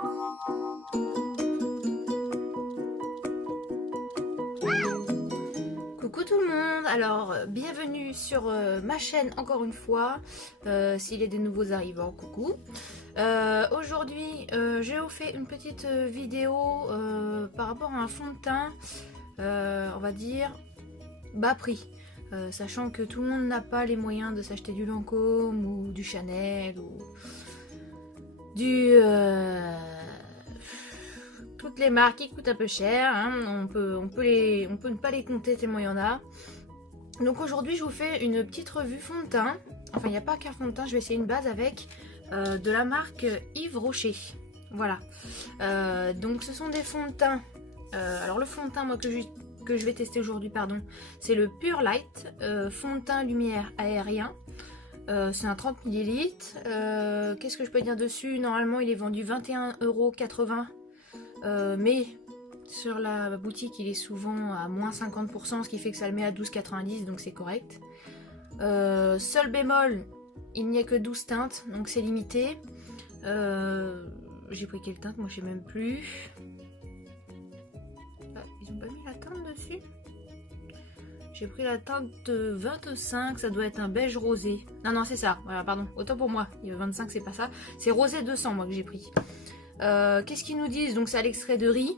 Coucou tout le monde, alors bienvenue sur ma chaîne encore une fois, s'il y a des nouveaux arrivants, coucou. Aujourd'hui j'ai vous fait une petite vidéo par rapport à un fond de teint, on va dire bas prix, sachant que tout le monde n'a pas les moyens de s'acheter du Lancôme ou du Chanel ou du... toutes les marques qui coûtent un peu cher, hein. on peut ne pas les compter tellement il y en a. Donc aujourd'hui je vous fais une petite revue fond de teint. Enfin il n'y a pas qu'un fond de teint, je vais essayer une base avec de la marque Yves Rocher. Voilà. Donc ce sont des fonds de teint. Alors le fond de teint moi que je vais tester aujourd'hui, pardon, c'est le Pure Light fond de teint lumière aérien. C'est un 30 ml. Qu'est-ce que je peux dire dessus? Normalement il est vendu 21,80 €. Mais sur la boutique il est souvent à moins 50%, ce qui fait que ça le met à 12,90 €, donc c'est correct. Seul bémol, il n'y a que 12 teintes, donc c'est limité. J'ai pris quelle teinte? Moi je sais même plus. Ah, ils ont pas mis la teinte dessus. J'ai pris la teinte 25, ça doit être un beige rosé. Non c'est ça, voilà, pardon, autant pour moi. 25 c'est pas ça, c'est rosé 200 moi que j'ai pris. Qu'est-ce qu'ils nous disent? Donc c'est à l'extrait de riz.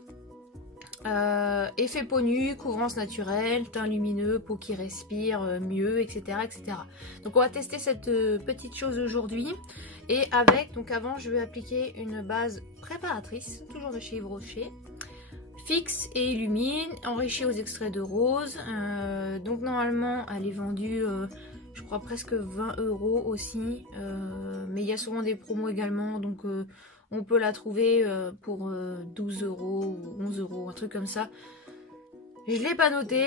Effet peau nue, couvrance naturelle, teint lumineux, peau qui respire mieux, etc., etc. Donc on va tester cette petite chose aujourd'hui. Et avec, donc avant je vais appliquer une base préparatrice, toujours de chez Yves Rocher, fixe et illumine, enrichie aux extraits de rose. Donc normalement elle est vendue je crois presque 20 € aussi, mais il y a souvent des promos également, donc on peut la trouver pour 12 € ou 11 €, un truc comme ça. Je l'ai pas noté,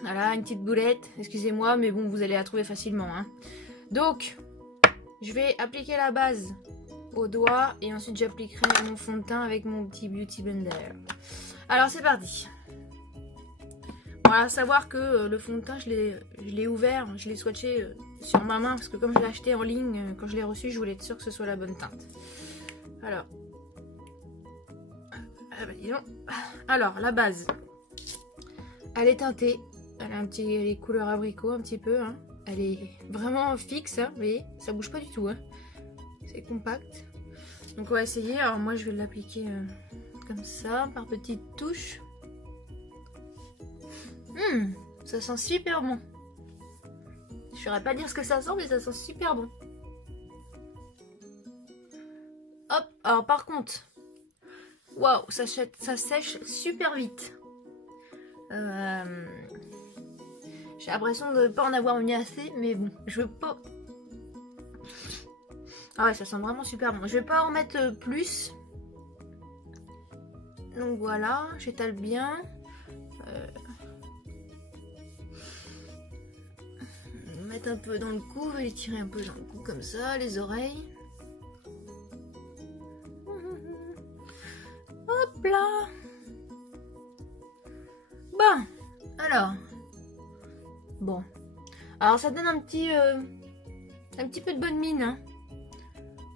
voilà, une petite boulette, excusez-moi, mais bon, vous allez la trouver facilement, hein. Donc, je vais appliquer la base au doigt et ensuite j'appliquerai mon fond de teint avec mon petit Beauty Blender. Alors, c'est parti. Voilà, à savoir que le fond de teint, je l'ai ouvert, je l'ai swatché sur ma main, parce que comme je l'ai acheté en ligne, quand je l'ai reçu, je voulais être sûre que ce soit la bonne teinte. Alors, la base, elle est teintée, elle a les couleurs abricot un petit peu, hein. Elle est vraiment fixe, hein, vous voyez, ça bouge pas du tout, hein. C'est compact. Donc on va essayer, alors moi je vais l'appliquer comme ça, par petites touches. Ça sent super bon. Je saurais pas dire ce que ça sent, mais ça sent super bon. Hop, alors par contre, waouh, ça sèche super vite. J'ai l'impression de ne pas en avoir mis assez, mais bon, je veux pas. Ah ouais, ça sent vraiment super bon. Je vais pas en mettre plus. Donc voilà, j'étale bien. Mettre un peu dans le cou, je vais les tirer un peu dans le cou comme ça, les oreilles. Hop là. Bon, alors ça donne un petit peu de bonne mine,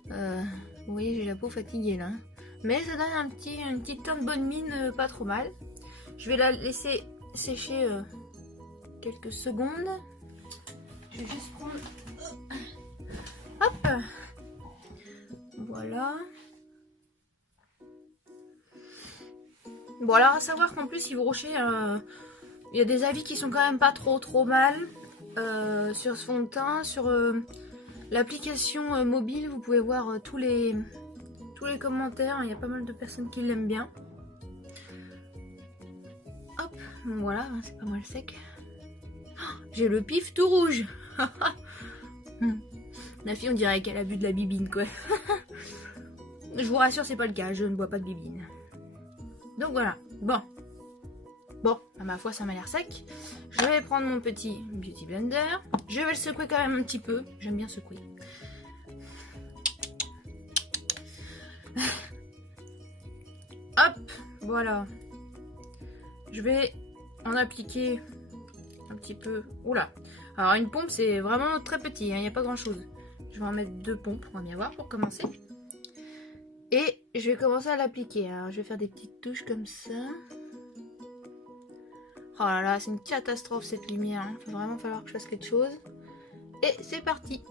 hein. Vous voyez, j'ai la peau fatiguée là, mais ça donne une petite teinte de bonne mine, pas trop mal. Je vais la laisser sécher quelques secondes. Je vais juste prendre, hop, voilà. Bon, alors à savoir qu'en plus Yves Rocher, il y a des avis qui sont quand même pas trop mal sur ce fond de teint. Sur l'application mobile, vous pouvez voir tous les commentaires, il y a pas mal de personnes qui l'aiment bien. Hop, bon, voilà, c'est pas mal sec. Oh, j'ai le pif tout rouge. La fille, on dirait qu'elle a bu de la bibine, quoi. Je vous rassure, c'est pas le cas, je ne bois pas de bibine. Donc voilà, bon, à ma foi ça m'a l'air sec. Je vais prendre mon petit Beauty Blender. Je vais le secouer quand même un petit peu, j'aime bien secouer. Hop, voilà. Je vais en appliquer un petit peu. Oula, alors une pompe c'est vraiment très petit, hein, il n'y a pas grand chose. Je vais en mettre 2 pompes, on va bien voir pour commencer. Et je vais commencer à l'appliquer. Alors je vais faire des petites touches comme ça. Oh là là, c'est une catastrophe cette lumière. Il va vraiment falloir que je fasse quelque chose. Et c'est parti.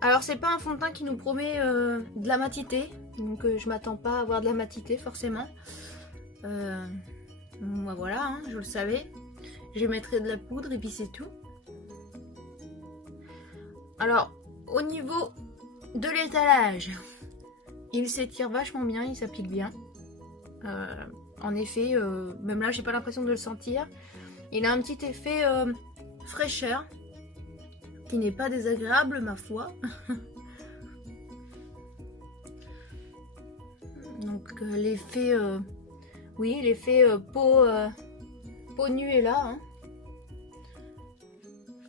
Alors c'est pas un fond de teint qui nous promet de la matité. Donc je m'attends pas à avoir de la matité forcément. Moi voilà, hein, je le savais. Je mettrai de la poudre et puis c'est tout. Alors au niveau de l'étalage, il s'étire vachement bien, il s'applique bien. En effet, même là j'ai pas l'impression de le sentir. Il a un petit effet fraîcheur qui n'est pas désagréable ma foi. Donc l'effet oui, l'effet peau nue est là, hein.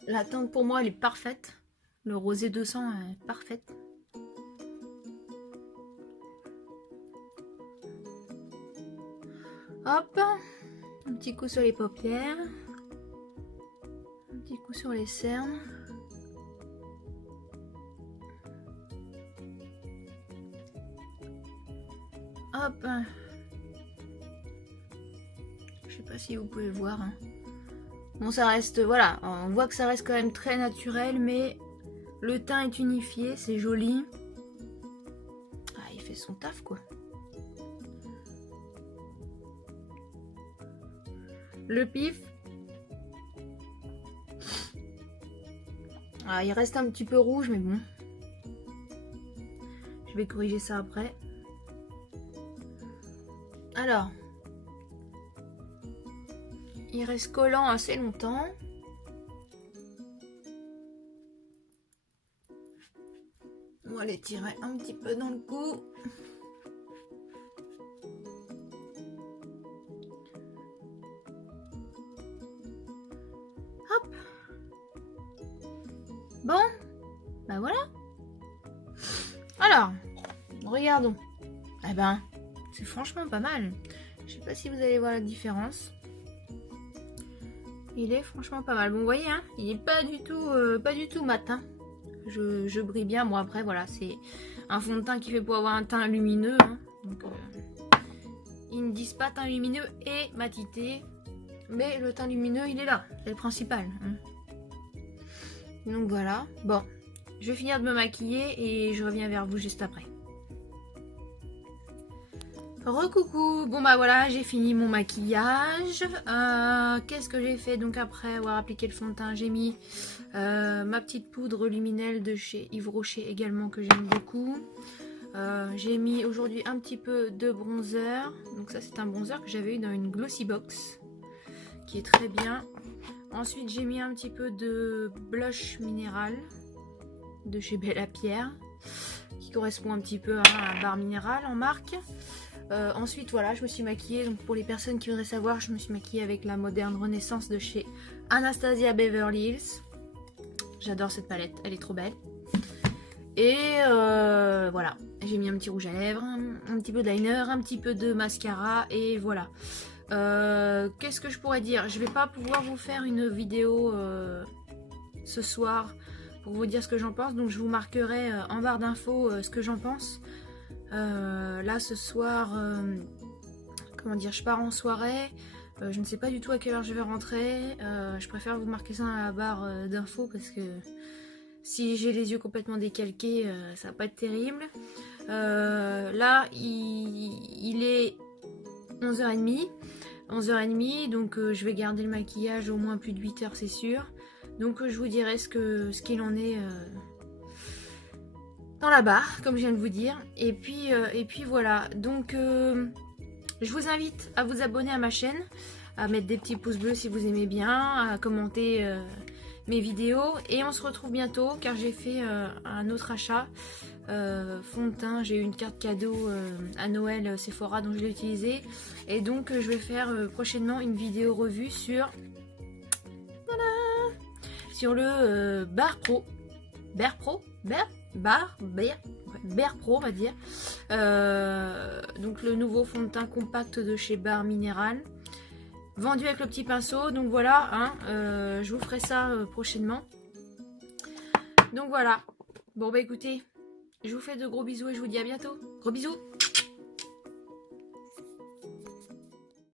La teinte pour moi elle est parfaite. Le rosé 200 est parfaite. Hop, un petit coup sur les paupières, un petit coup sur les cernes. Hop, je sais pas si vous pouvez voir, hein. Bon, ça reste, voilà, on voit que ça reste quand même très naturel, mais le teint est unifié, c'est joli. Ah, il fait son taf, quoi. Le pif. Ah, il reste un petit peu rouge, mais bon. Je vais corriger ça après. Alors, il reste collant assez longtemps. On va l'étirer un petit peu dans le cou. Hop. Bon, ben voilà. Alors, regardons. Eh ben, c'est franchement pas mal. Je sais pas si vous allez voir la différence. Il est franchement pas mal. Bon, vous voyez, hein, il est pas du tout mat. Hein. Je brille bien. Bon, après, voilà, c'est un fond de teint qui fait pour avoir un teint lumineux. Hein. Donc, ils ne disent pas teint lumineux et matité. Mais le teint lumineux, il est là. C'est le principal. Hein. Donc, voilà. Bon, je vais finir de me maquiller et je reviens vers vous juste après. Recoucou, bon bah voilà, j'ai fini mon maquillage. Qu'est-ce que j'ai fait donc après avoir appliqué le fond de teint? J'ai mis ma petite poudre luminelle de chez Yves Rocher également que j'aime beaucoup. J'ai mis aujourd'hui un petit peu de bronzer. Donc ça c'est un bronzer que j'avais eu dans une Glossy Box qui est très bien. Ensuite j'ai mis un petit peu de blush minéral de chez Bella Pierre qui correspond un petit peu à un bar minéral en marque. Ensuite voilà, je me suis maquillée, donc pour les personnes qui voudraient savoir, je me suis maquillée avec la Moderne Renaissance de chez Anastasia Beverly Hills. J'adore cette palette, elle est trop belle. Et voilà, j'ai mis un petit rouge à lèvres, un petit peu de liner, un petit peu de mascara et voilà. Qu'est-ce que je pourrais dire? Je vais pas pouvoir vous faire une vidéo ce soir pour vous dire ce que j'en pense, donc je vous marquerai en barre d'infos ce que j'en pense. Là ce soir, comment dire, je pars en soirée, je ne sais pas du tout à quelle heure je vais rentrer, je préfère vous marquer ça dans la barre d'infos parce que si j'ai les yeux complètement décalqués, ça va pas être terrible. Là il est 11h30, donc je vais garder le maquillage au moins plus de 8 heures c'est sûr, donc je vous dirai ce qu'il en est dans la barre, comme je viens de vous dire. Et puis voilà. Donc, je vous invite à vous abonner à ma chaîne, à mettre des petits pouces bleus si vous aimez bien, à commenter mes vidéos. Et on se retrouve bientôt, car j'ai fait un autre achat fond de teint. J'ai eu une carte cadeau à Noël Sephora, donc je l'ai utilisé. Et donc, je vais faire prochainement une vidéo revue sur le Behr Pro. Behr Pro Behr Pro on va dire, donc le nouveau fond de teint compact de chez Bar Minéral, vendu avec le petit pinceau. Donc voilà, hein, je vous ferai ça prochainement. Donc voilà. Bon bah écoutez, je vous fais de gros bisous et je vous dis à bientôt. Gros bisous.